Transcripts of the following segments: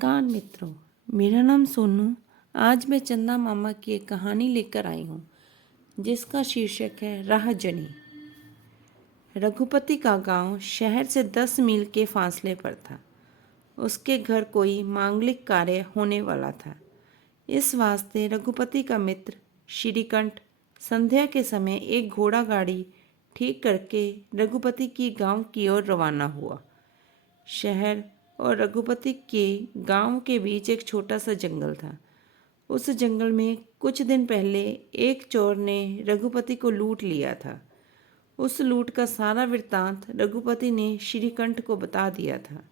नमस्कार मित्रों, मेरा नाम सोनू। आज मैं चंदा मामा की एक कहानी लेकर आई हूँ जिसका शीर्षक है राहजनी। रघुपति का गांव शहर से 10 मील के फासले पर था। उसके घर कोई मांगलिक कार्य होने वाला था। इस वास्ते रघुपति का मित्र श्रीकंठ संध्या के समय एक घोड़ा गाड़ी ठीक करके रघुपति की गांव की ओर रवाना हुआ। शहर और रघुपति के गांव के बीच एक छोटा सा जंगल था। उस जंगल में कुछ दिन पहले एक चोर ने रघुपति को लूट लिया था। उस लूट का सारा वृत्तांत रघुपति ने श्रीकंठ को बता दिया था।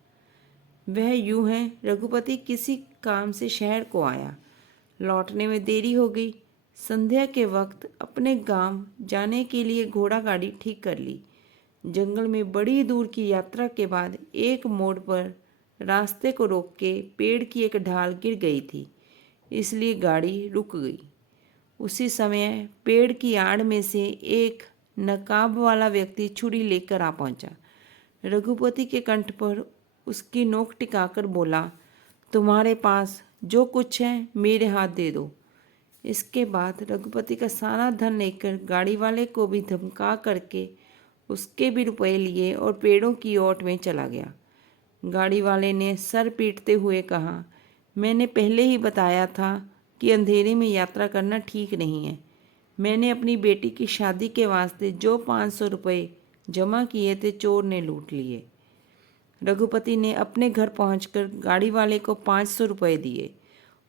वह यूं है, रघुपति किसी काम से शहर को आया। लौटने में देरी हो गई। संध्या के वक्त अपने गांव जाने के लिए घोड़ा गाड़ी ठीक कर ली। जंगल में बड़ी दूर की यात्रा के बाद एक मोड़ पर रास्ते को रोक के पेड़ की एक ढाल गिर गई थी, इसलिए गाड़ी रुक गई। उसी समय पेड़ की आड़ में से एक नकाब वाला व्यक्ति छुरी लेकर आ पहुंचा। रघुपति के कंठ पर उसकी नोक टिकाकर बोला, तुम्हारे पास जो कुछ है मेरे हाथ दे दो। इसके बाद रघुपति का सारा धन लेकर गाड़ी वाले को भी धमका करके उसके भी रुपए लिए और पेड़ों की ओट में चला गया। गाड़ी वाले ने सर पीटते हुए कहा, मैंने पहले ही बताया था कि अंधेरे में यात्रा करना ठीक नहीं है। मैंने अपनी बेटी की शादी के वास्ते जो 500 रुपये जमा किए थे चोर ने लूट लिए। रघुपति ने अपने घर पहुंचकर गाड़ी वाले को 500 रुपये दिए।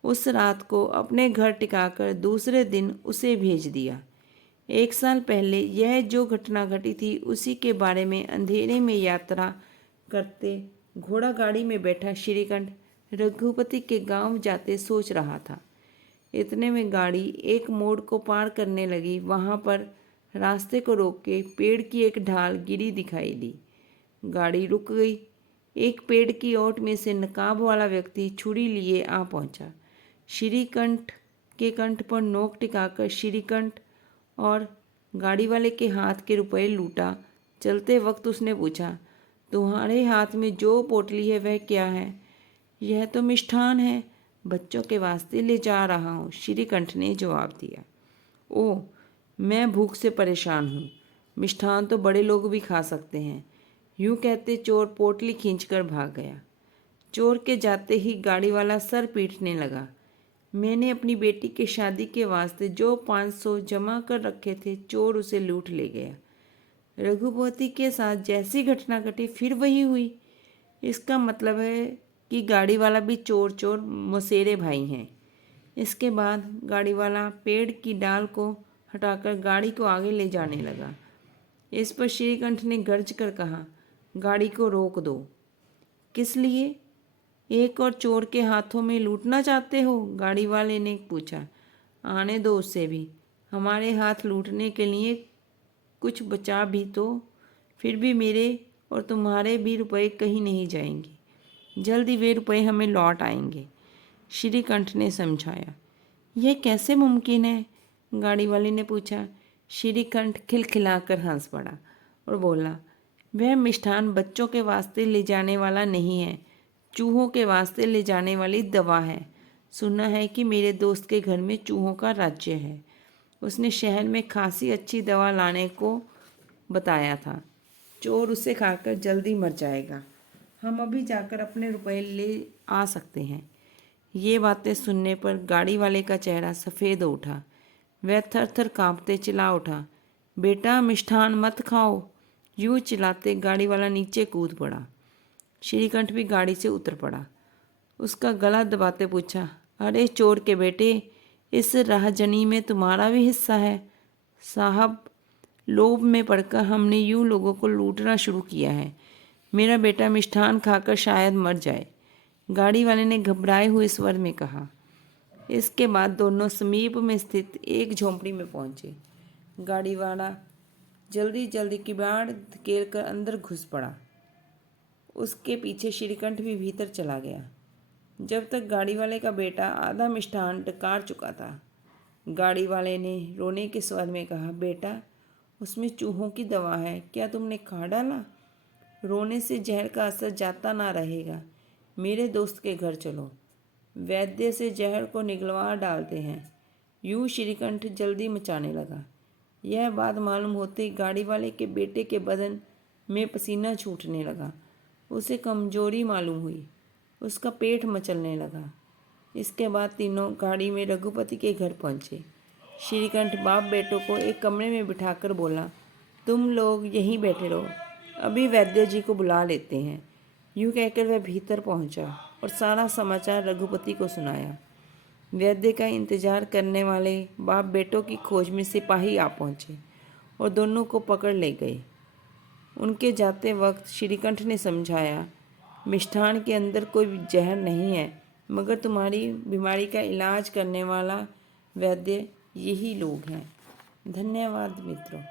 उस रात को अपने घर टिकाकर दूसरे दिन उसे भेज दिया। 1 साल पहले यह जो घटना घटी थी उसी के बारे में अंधेरे में यात्रा करते घोड़ा गाड़ी में बैठा श्रीकंठ रघुपति के गांव जाते सोच रहा था। इतने में गाड़ी एक मोड़ को पार करने लगी। वहां पर रास्ते को रोक के पेड़ की एक ढाल गिरी दिखाई दी। गाड़ी रुक गई। एक पेड़ की ओट में से नकाब वाला व्यक्ति छुरी लिए आ पहुंचा। श्रीकंठ के कंठ पर नोक टिकाकर श्रीकंठ और गाड़ी वाले के हाथ के रुपए लूटा। चलते वक्त उसने पूछा, तुम्हारे हाथ में जो पोटली है वह क्या है? यह तो मिष्ठान है, बच्चों के वास्ते ले जा रहा हूँ, श्रीकंठ ने जवाब दिया। ओह, मैं भूख से परेशान हूँ, मिष्ठान तो बड़े लोग भी खा सकते हैं। यूं कहते चोर पोटली खींचकर भाग गया। चोर के जाते ही गाड़ी वाला सर पीटने लगा। मैंने अपनी बेटी की शादी के वास्ते जो 500 जमा कर रखे थे चोर उसे लूट ले गया। रघुपति के साथ जैसी घटना घटी फिर वही हुई। इसका मतलब है कि गाड़ी वाला भी चोर चोर मौसेरे भाई हैं। इसके बाद गाड़ी वाला पेड़ की डाल को हटाकर गाड़ी को आगे ले जाने लगा। इस पर श्रीकंठ ने गर्ज कर कहा, गाड़ी को रोक दो। किस लिए? एक और चोर के हाथों में लूटना चाहते हो? गाड़ी वाले ने पूछा। आने दो उससे भी, हमारे हाथ लूटने के लिए कुछ बचा भी तो। फिर भी मेरे और तुम्हारे भी रुपए कहीं नहीं जाएंगे, जल्द ही वे रुपए हमें लौट आएंगे, श्रीकंठ ने समझाया। यह कैसे मुमकिन है? गाड़ी वाले ने पूछा। श्रीकंठ खिलखिलाकर हंस पड़ा और बोला, वह मिष्ठान बच्चों के वास्ते ले जाने वाला नहीं है, चूहों के वास्ते ले जाने वाली दवा है। सुना है कि मेरे दोस्त के घर में चूहों का राज्य है। उसने शहर में खासी अच्छी दवा लाने को बताया था। चोर उसे खाकर जल्दी मर जाएगा। हम अभी जाकर अपने रुपए ले आ सकते हैं। ये बातें सुनने पर गाड़ी वाले का चेहरा सफ़ेद हो उठा। वह थर थर काँपते चिल्ला उठा, बेटा मिष्ठान मत खाओ। यूँ चिल्लाते गाड़ी वाला नीचे कूद पड़ा। श्रीकंठ भी गाड़ी से उतर पड़ा। उसका गला दबाते पूछा, अरे चोर के बेटे, इस राहजनी में तुम्हारा भी हिस्सा है? साहब, लोभ में पड़कर हमने यूं लोगों को लूटना शुरू किया है। मेरा बेटा मिष्ठान खाकर शायद मर जाए, गाड़ी वाले ने घबराए हुए स्वर में कहा। इसके बाद दोनों समीप में स्थित एक झोंपड़ी में पहुंचे। गाड़ी वाला जल्दी जल्दी किवाड़ धकेल कर अंदर घुस पड़ा। उसके पीछे श्रीकंठ भी भीतर चला गया। जब तक गाड़ी वाले का बेटा आधा मिष्ठान डकार चुका था, गाड़ी वाले ने रोने के स्वर में कहा, बेटा उसमें चूहों की दवा है, क्या तुमने खा डाला? रोने से जहर का असर जाता ना रहेगा। मेरे दोस्त के घर चलो, वैद्य से जहर को निगलवा डालते हैं। यूँ श्रीकंठ जल्दी मचाने लगा। यह बात मालूम होते ही गाड़ी वाले के बेटे के बदन में पसीना छूटने लगा। उसे कमजोरी मालूम हुई। उसका पेट मचलने लगा। इसके बाद तीनों गाड़ी में रघुपति के घर पहुंचे। श्रीकंठ बाप बेटों को एक कमरे में बिठाकर बोला, तुम लोग यहीं बैठे रहो, अभी वैद्य जी को बुला लेते हैं। यूँ कहकर वह भीतर पहुंचा और सारा समाचार रघुपति को सुनाया। वैद्य का इंतजार करने वाले बाप बेटों की खोज में सिपाही आ पहुंचे और दोनों को पकड़ ले गए। उनके जाते वक्त श्रीकंठ ने समझाया, मिष्ठान के अंदर कोई जहर नहीं है, मगर तुम्हारी बीमारी का इलाज करने वाला वैद्य यही लोग हैं। धन्यवाद मित्रों।